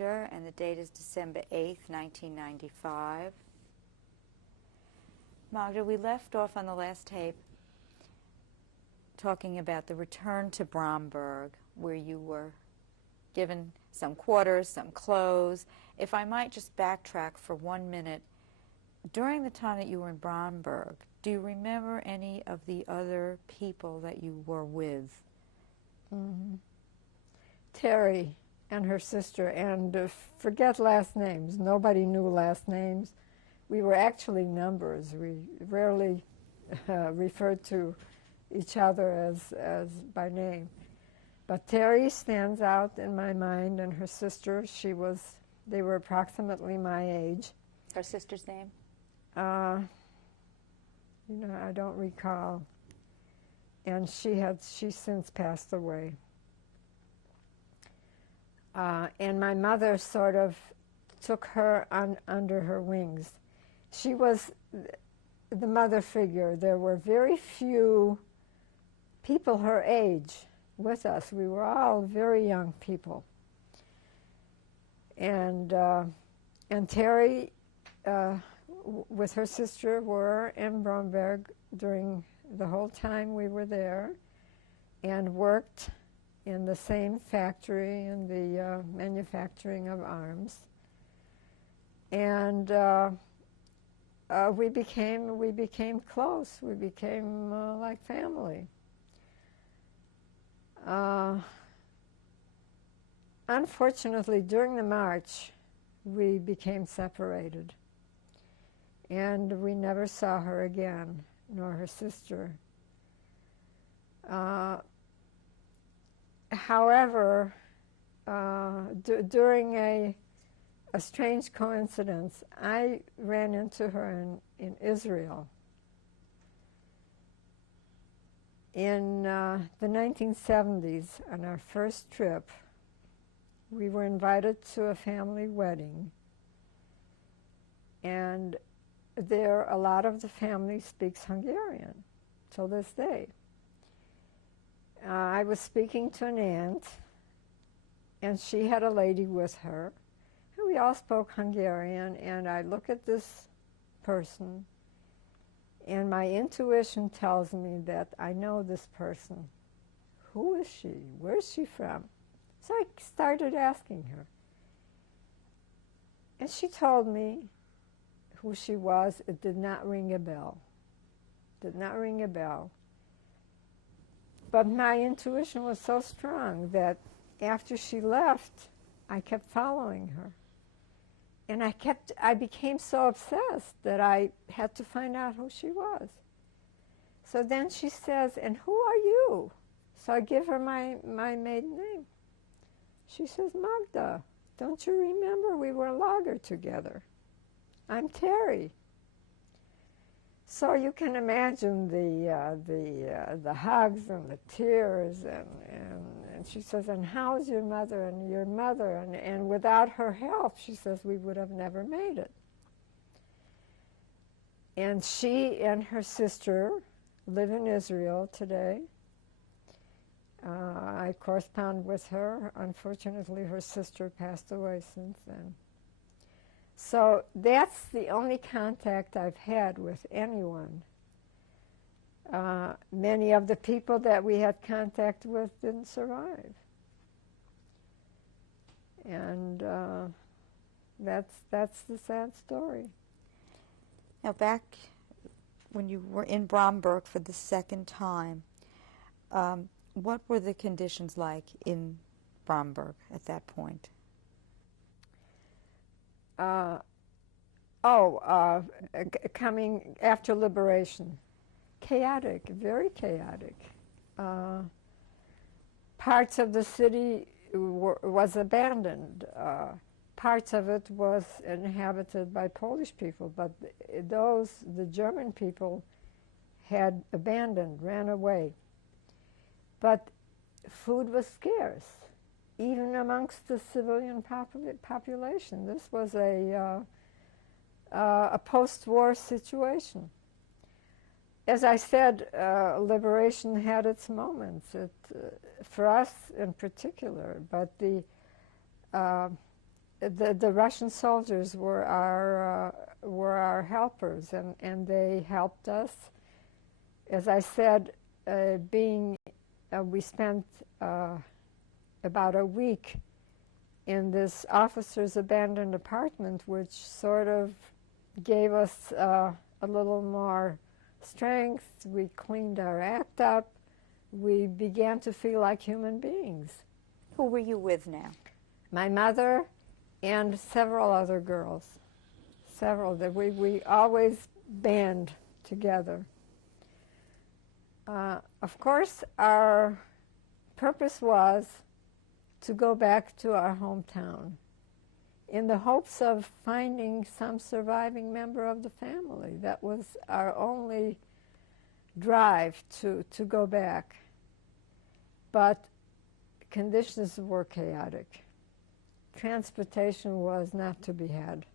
And the date is December 8th, 1995. Magda, we left off on the last tape talking about the return to Bromberg, where you were given some quarters, some clothes. If I might just backtrack for 1 minute, during the time that you were in Bromberg, do you remember any of the other people that you were with? Mm-hmm. Terry and her sister, and forget last names. Nobody knew last names. We were actually numbers. We rarely referred to each other as by name. But Terry stands out in my mind, and her sister, they were approximately my age. Her sister's name? I don't recall. And she since passed away. And my mother sort of took her under her wings. She was the mother figure. There were very few people her age with us. We were all very young people. And Terry, with her sister, were in Bromberg during the whole time we were there and worked in the same factory in the manufacturing of arms, and we became close. We became like family. Unfortunately, during the march, we became separated, and we never saw her again, nor her sister. However, during a strange coincidence, I ran into her in Israel. In the 1970s, on our first trip, we were invited to a family wedding. And there, a lot of the family speaks Hungarian till this day. I was speaking to an aunt, and she had a lady with her, and we all spoke Hungarian, and I look at this person, and my intuition tells me that I know this person. Who is she? Where is she from? So I started asking her. And she told me who she was. It did not ring a bell. Did not ring a bell. But my intuition was so strong that after she left, I kept following her. And I became so obsessed that I had to find out who she was. So then she says, "And who are you?" So I give her my maiden name. She says, "Magda, don't you remember we were lager together? I'm Terry." So you can imagine the hugs and the tears, and she says, "And how's your mother and your mother?" And without her help, she says, we would have never made it. And she and her sister live in Israel today. I correspond with her. Unfortunately, her sister passed away since then. So that's the only contact I've had with anyone. Many of the people that we had contact with didn't survive. And that's the sad story. Now, back when you were in Bromberg for the second time, what were the conditions like in Bromberg at that point? Coming after liberation. Chaotic, very chaotic. Parts of the city was abandoned. Parts of it was inhabited by Polish people, but the German people had abandoned, ran away. But food was scarce, even amongst the civilian population. This was a post-war situation. As I said, liberation had its moments, for us in particular, but the Russian soldiers were our helpers, and they helped us. As I said, we spent about a week in this officer's abandoned apartment, which sort of gave us a little more strength. We cleaned our act up. We began to feel like human beings. Who were you with now? My mother and several other girls. Several that we always band together. Of course, our purpose was to go back to our hometown in the hopes of finding some surviving member of the family. That was our only drive to go back. But conditions were chaotic. Transportation was not to be had.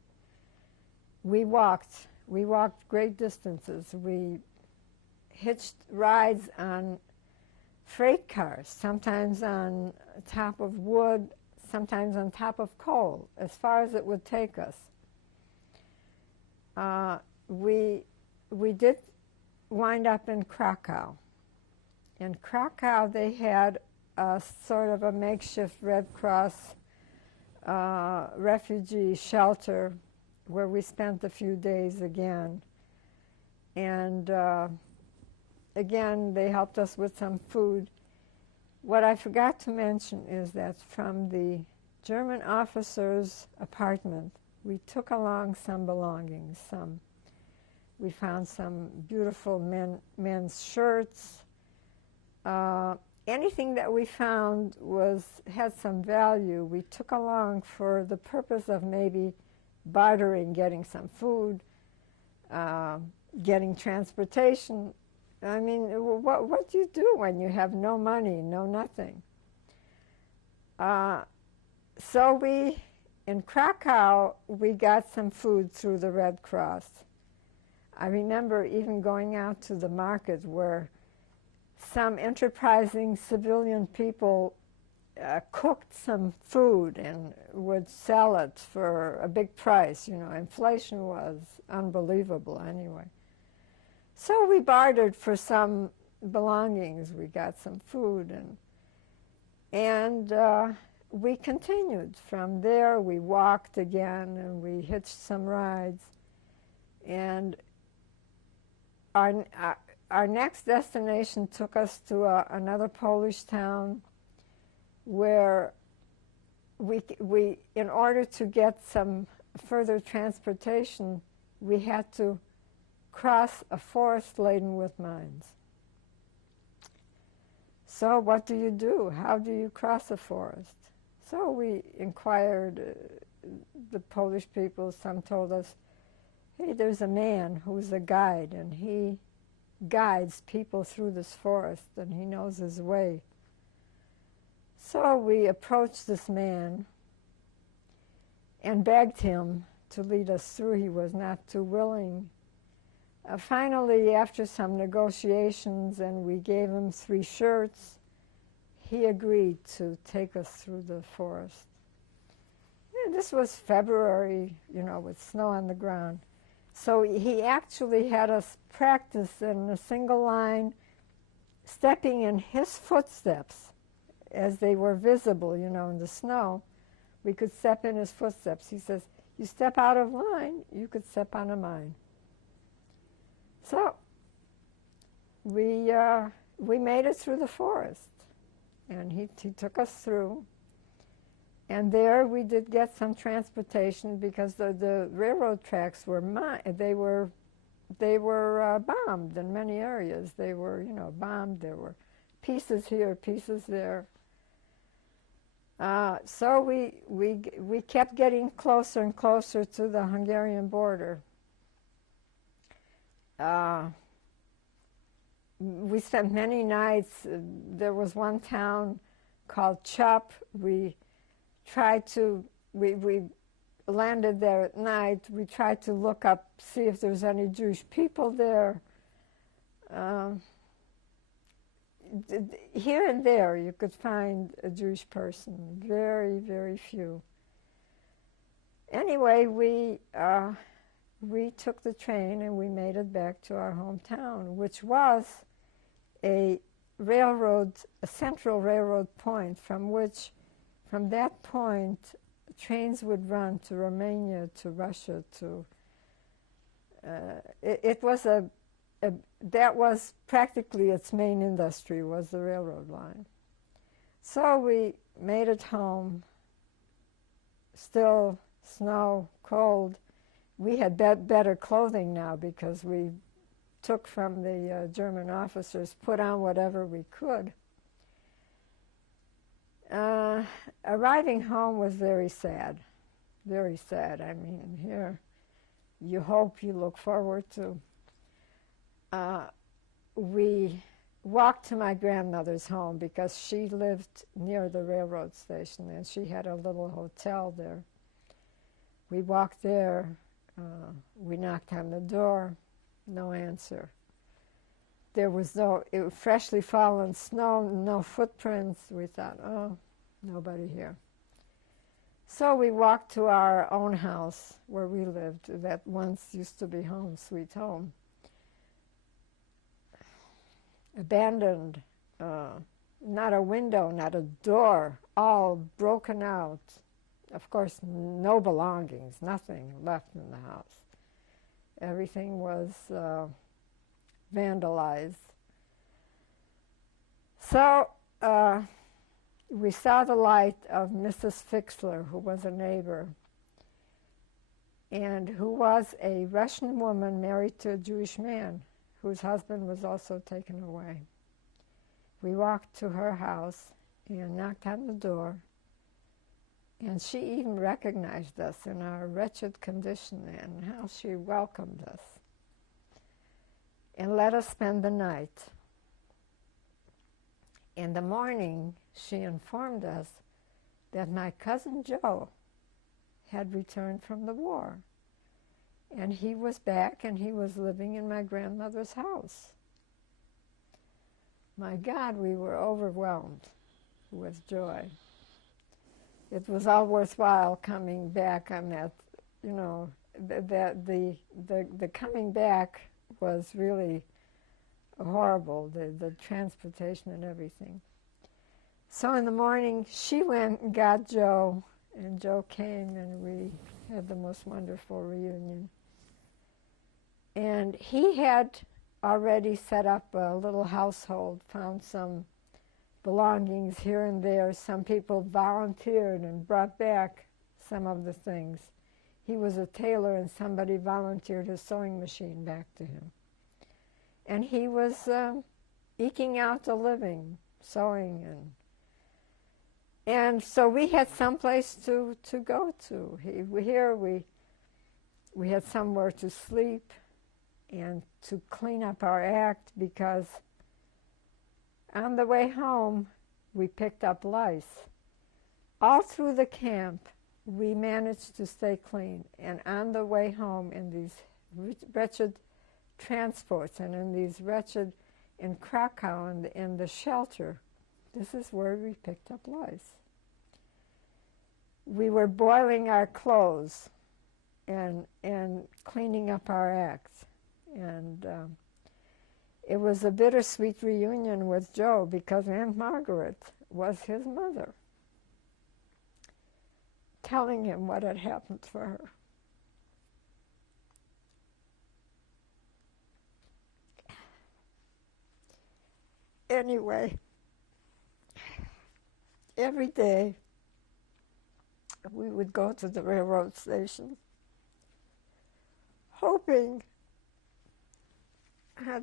We walked great distances. We hitched rides on freight cars, sometimes on top of wood, sometimes on top of coal, as far as it would take us. We did wind up in Krakow. In Krakow, they had a sort of a makeshift Red Cross refugee shelter where we spent a few days again. And again, they helped us with some food. What I forgot to mention is that from the German officer's apartment, we took along some belongings. We found some beautiful men's shirts. Anything that we found had some value. We took along for the purpose of maybe bartering, getting some food, getting transportation. I mean, what do you do when you have no money, no nothing? So in Krakow, we got some food through the Red Cross. I remember even going out to the market where some enterprising civilian people cooked some food and would sell it for a big price. You know, inflation was unbelievable anyway. So we bartered for some belongings. We got some food, and we continued. From there, we walked again, and we hitched some rides. And our next destination took us to another Polish town where we, in order to get some further transportation, we had to cross a forest laden with mines. So what do you do? How do you cross a forest? So we inquired the Polish people. Some told us, hey, there's a man who's a guide, and he guides people through this forest, and he knows his way. So we approached this man and begged him to lead us through. He was not too willing. Finally, after some negotiations, and we gave him 3 shirts, he agreed to take us through the forest. And this was February, you know, with snow on the ground. So he actually had us practice in a single line, stepping in his footsteps as they were visible, you know, in the snow. We could step in his footsteps. He says, you step out of line, you could step on a mine. So we made it through the forest, and he took us through. And there we did get some transportation because the railroad tracks were bombed in many areas. They were, you know, bombed. There were pieces here, pieces there. So we kept getting closer and closer to the Hungarian border. We spent many nights. There was one town called Chop. We landed there at night. We tried to look up, see if there was any Jewish people there. Here and there you could find a Jewish person, very, very few. Anyway, we took the train and we made it back to our hometown, which was a central railroad point from that point, trains would run to Romania, to Russia, that was practically its main industry, was the railroad line. So we made it home, still snow, cold. We had better clothing now because we took from the German officers, put on whatever we could. Arriving home was very sad, very sad. I mean, here you hope, you look forward to. We walked to my grandmother's home because she lived near the railroad station and she had a little hotel there. We walked there, we knocked on the door, no answer. There was freshly fallen snow, no footprints. We thought, oh, nobody here. So we walked to our own house where we lived, that once used to be home, sweet home. Abandoned, not a window, not a door, all broken out. Of course, no belongings, nothing left in the house. Everything was vandalized. So we saw the light of Mrs. Fixler, who was a neighbor, and who was a Russian woman married to a Jewish man, whose husband was also taken away. We walked to her house and knocked on the door, and she even recognized us in our wretched condition and how she welcomed us and let us spend the night. In the morning, she informed us that my cousin Joe had returned from the war, and he was back and he was living in my grandmother's house. My God, we were overwhelmed with joy. It was all worthwhile coming back on that, you know, the coming back was really horrible, the transportation and everything. So in the morning, she went and got Joe, and Joe came, and we had the most wonderful reunion. And he had already set up a little household, found some belongings here and there. Some people volunteered and brought back some of the things. He was a tailor, and somebody volunteered his sewing machine back to him. And he was eking out a living, sewing, and so we had some place to go to. Here we had somewhere to sleep and to clean up our act, because on the way home we picked up lice. All through the camp we managed to stay clean, and on the way home in these wretched transports and in Krakow and in the shelter, this is where we picked up lice. We were boiling our clothes and cleaning up our acts. And it was a bittersweet reunion with Joe, because Aunt Margaret was his mother, telling him what had happened for her. Anyway, every day we would go to the railroad station, hoping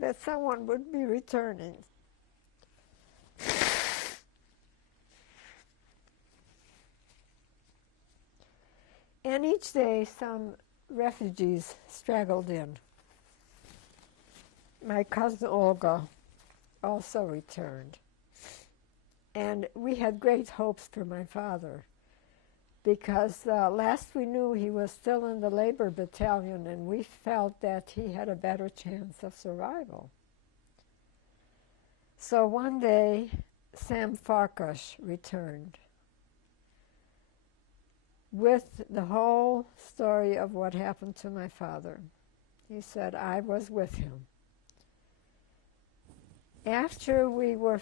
that someone would be returning. And each day some refugees straggled in. My cousin Olga also returned. And we had great hopes for my father, because last we knew he was still in the labor battalion, and we felt that he had a better chance of survival. So one day, Sam Farkas returned. with the whole story of what happened to my father. He said, I was with him. After we were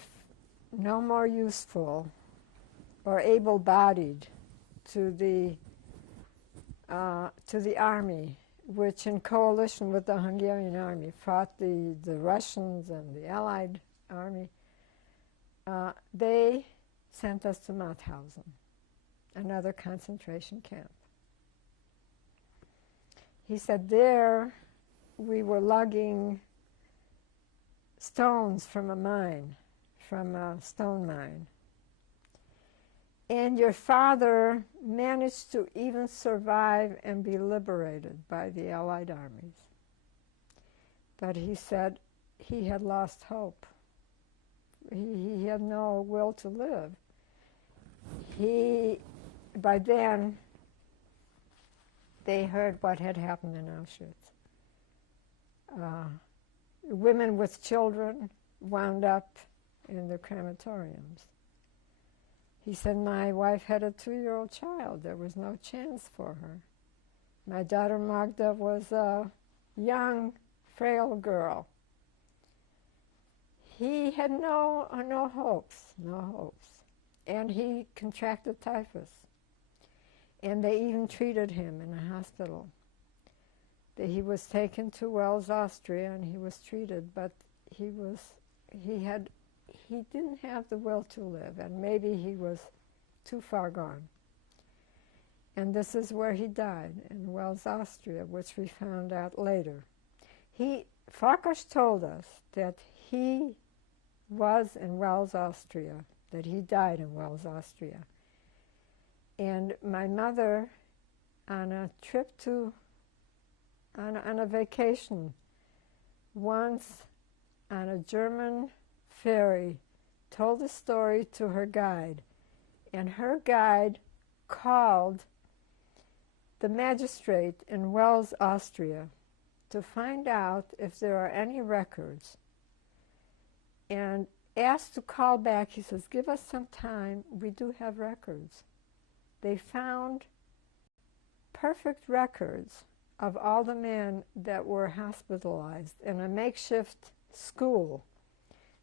no more useful or able-bodied to the army, which in coalition with the Hungarian army fought the Russians and the Allied army, they sent us to Mauthausen, another concentration camp. He said there we were lugging stones from a mine, from a stone mine. And your father managed to even survive and be liberated by the Allied armies. But he said he had lost hope. He had no will to live. By then, they heard what had happened in Auschwitz. Women with children wound up in the crematoriums. He said, my wife had a 2-year-old child. There was no chance for her. My daughter Magda was a young, frail girl. He had no hopes. And he contracted typhus. And they even treated him in a hospital. He was taken to Wels, Austria, and he was treated, but he didn't have the will to live, and maybe he was too far gone. And this is where he died, in Wels, Austria, which we found out later. Farkas told us that he was in Wels, Austria, that he died in Wels, Austria. And my mother, on a trip on a vacation, once on a German ferry, told the story to her guide, and her guide called the magistrate in Wels, Austria, to find out if there are any records, and asked to call back. He says, give us some time, we do have records. They found perfect records of all the men that were hospitalized in a makeshift school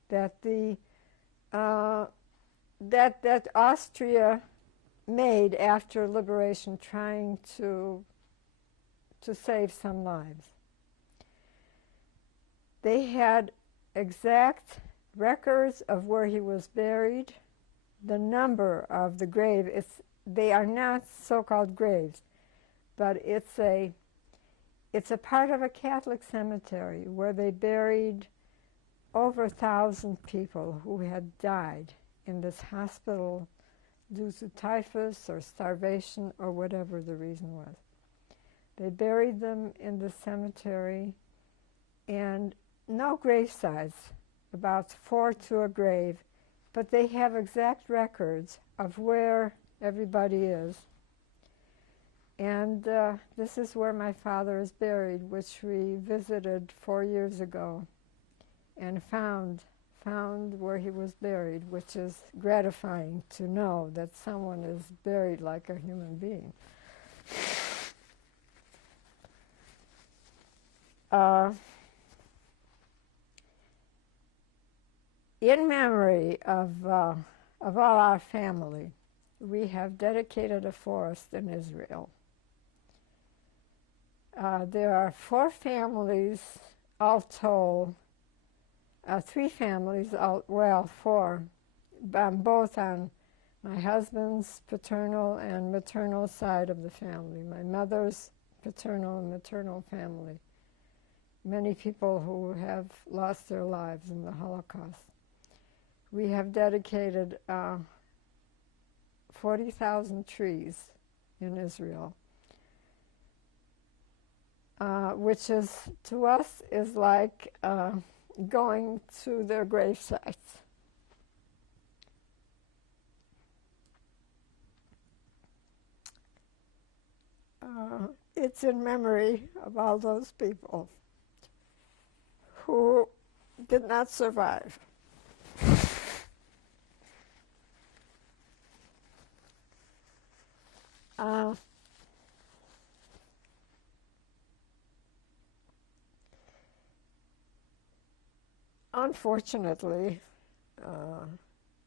that that Austria made after liberation, trying to save some lives. They had exact records of where he was buried, the number of the grave. They are not so-called graves, but it's a part of a Catholic cemetery where they buried over 1,000 people who had died in this hospital due to typhus or starvation or whatever the reason was. They buried them in the cemetery, and no grave size, about 4 to a grave, but they have exact records of where everybody is. And this is where my father is buried, which we visited 4 years ago and found where he was buried, which is gratifying to know that someone is buried like a human being. In memory of all our family, we have dedicated a forest in Israel. There are 4 families, all told, 3 families, 4, both on my husband's paternal and maternal side of the family, my mother's paternal and maternal family. Many people who have lost their lives in the Holocaust. We have dedicated 40,000 trees in Israel, which is, to us, is like going to their grave sites. It's in memory of all those people who did not survive. Unfortunately,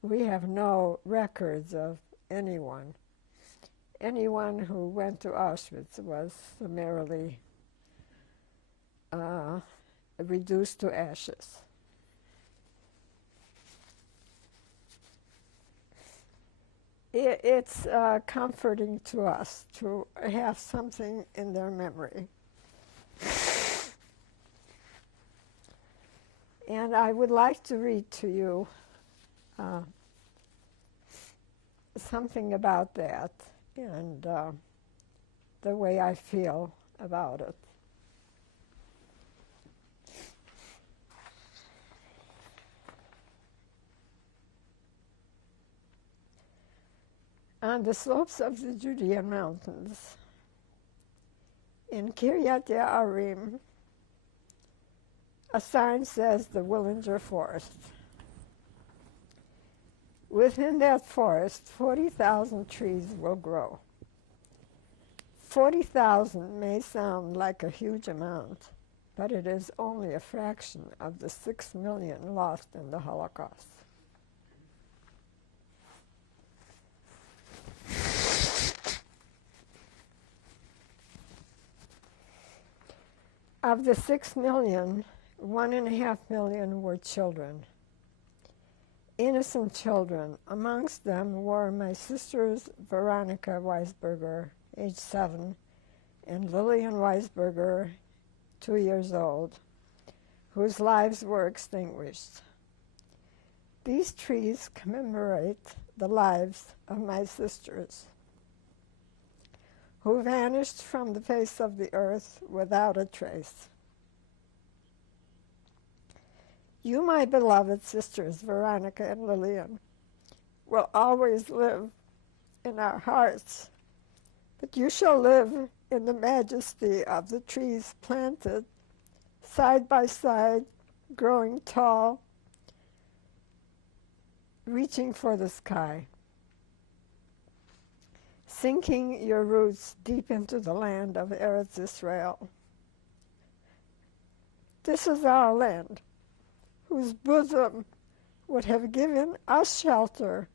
we have no records of anyone. Anyone who went to Auschwitz was summarily reduced to ashes. It's comforting to us to have something in their memory. And I would like to read to you something about that and the way I feel about it. On the slopes of the Judean mountains, in Kiryat Ye'arim, a sign says the Willinger Forest. Within that forest, 40,000 trees will grow. 40,000 may sound like a huge amount, but it is only a fraction of the 6 million lost in the Holocaust. Of the 6 million, 1.5 million were children. Innocent children. Amongst them were my sisters Veronica Weisberger, age 7, and Lillian Weisberger, 2 years old, whose lives were extinguished. These trees commemorate the lives of my sisters, who vanished from the face of the earth without a trace. You, my beloved sisters, Veronica and Lillian, will always live in our hearts, but you shall live in the majesty of the trees planted side by side, growing tall, reaching for the sky, sinking your roots deep into the land of Eretz Israel. This is our land, whose bosom would have given us shelter,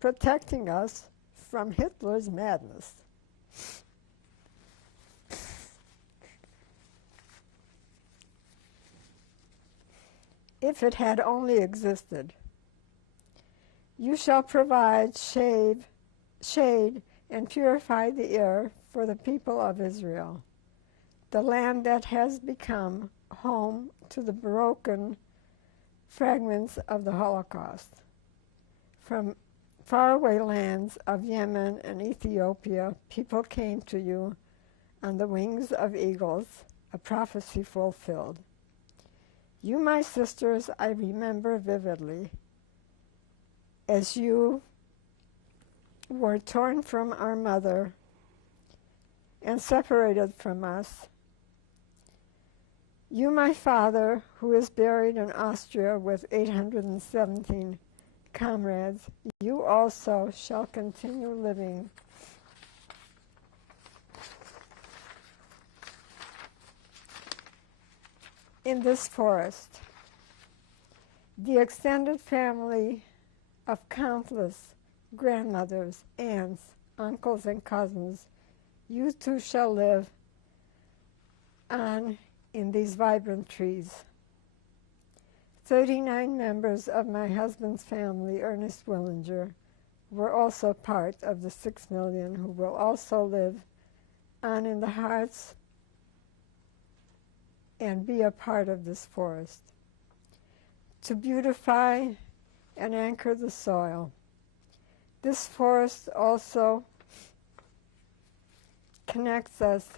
protecting us from Hitler's madness. If it had only existed, you shall provide shade and purify the air for the people of Israel, the land that has become home to the broken fragments of the Holocaust. From faraway lands of Yemen and Ethiopia, people came to you on the wings of eagles, a prophecy fulfilled. You, my sisters, I remember vividly, as you were torn from our mother and separated from us. You, my father, who is buried in Austria with 817 comrades, you also shall continue living in this forest. The extended family of countless grandmothers, aunts, uncles, and cousins, you too shall live on in these vibrant trees. 39 members of my husband's family, Ernest Willinger, were also part of the 6 million who will also live on in the hearts and be a part of this forest, to beautify and anchor the soil. This forest also connects us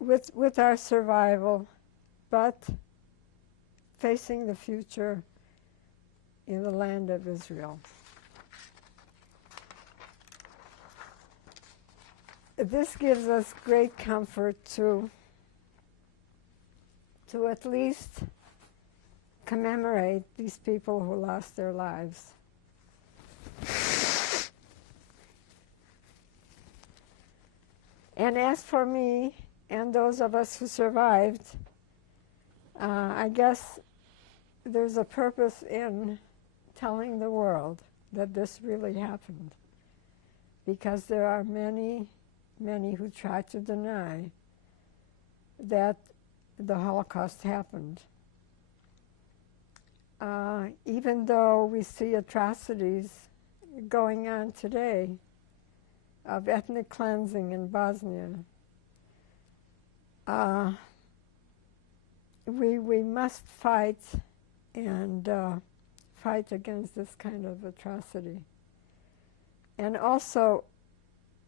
with our survival, but facing the future in the land of Israel. This gives us great comfort to at least commemorate these people who lost their lives. And as for me and those of us who survived, I guess there's a purpose in telling the world that this really happened, because there are many, many who try to deny that the Holocaust happened. Even though we see atrocities going on today of ethnic cleansing in Bosnia, we must fight and fight against this kind of atrocity. And also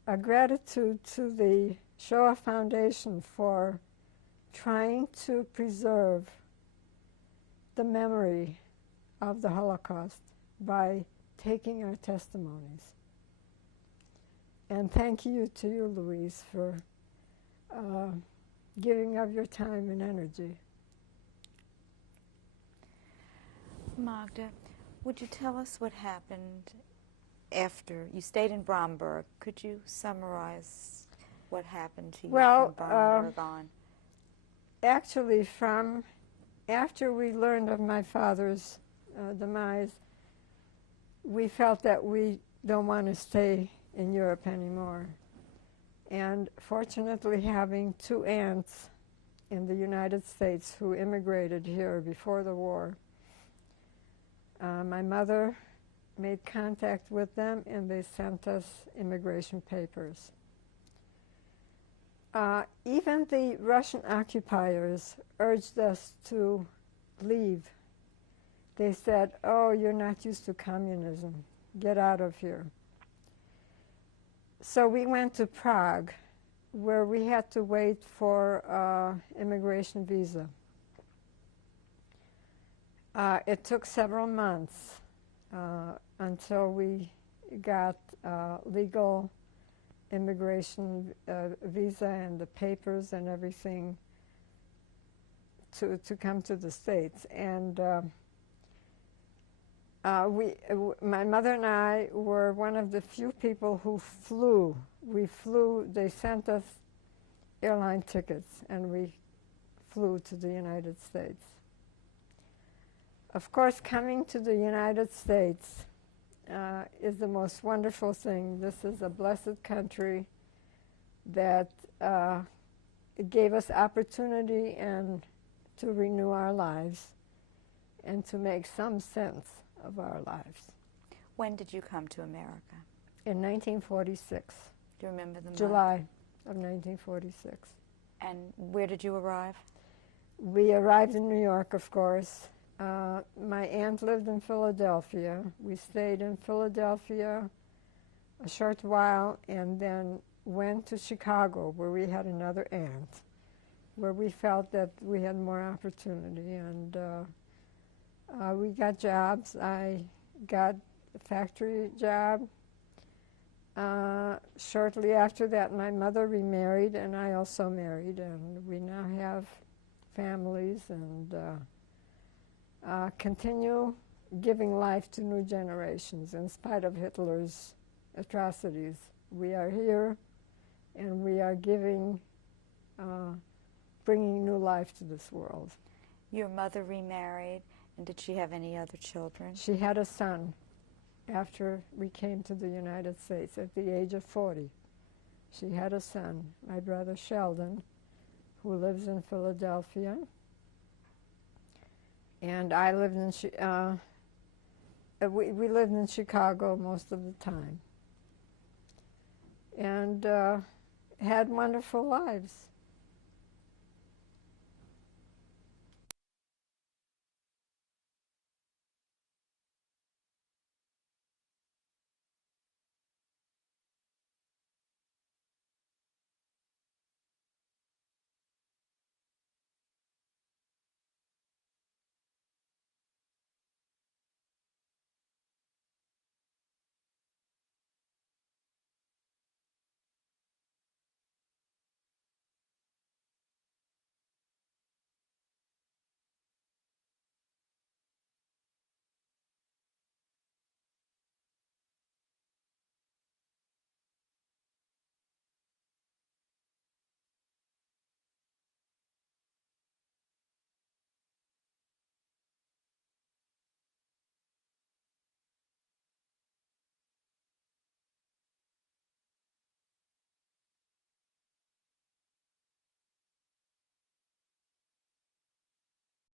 a gratitude to the Shoah Foundation for trying to preserve the memory of the Holocaust by taking our testimonies. And thank you to you, Louise, for giving of your time and energy. Magda, would you tell us what happened after you stayed in Bromberg? Could you summarize what happened to you from Bromberg on? Actually, from after we learned of my father's demise, we felt that we don't want to stay in Europe anymore. And fortunately, having two aunts in the United States who immigrated here before the war, my mother made contact with them, and they sent us immigration papers. Even the Russian occupiers urged us to leave. They said, "Oh, you're not used to communism. Get out of here." So we went to Prague, where we had to wait for immigration visa. It took several months until we got legal immigration visa and the papers and everything to come to the States. And my mother and I were one of the few people who flew. We flew, they sent us airline tickets, and we flew to the United States. Of course, coming to the United States is the most wonderful thing. This is a blessed country that gave us opportunity and to renew our lives and to make some sense of our lives. When did you come to America? In 1946. Do you remember the month? July of 1946. And where did you arrive? We arrived in New York, of course. My aunt lived in Philadelphia. We stayed in Philadelphia a short while and then went to Chicago, where we had another aunt, where we felt that we had more opportunity. And we got jobs. I got a factory job. Shortly after that, my mother remarried, and I also married, and we now have families and continue giving life to new generations in spite of Hitler's atrocities. We are here, and we are giving, bringing new life to this world. Your mother remarried, and did she have any other children? She had a son after we came to the United States at the age of 40. She had a son, my brother Sheldon, who lives in Philadelphia. And I lived in, we lived in Chicago most of the time. And had wonderful lives.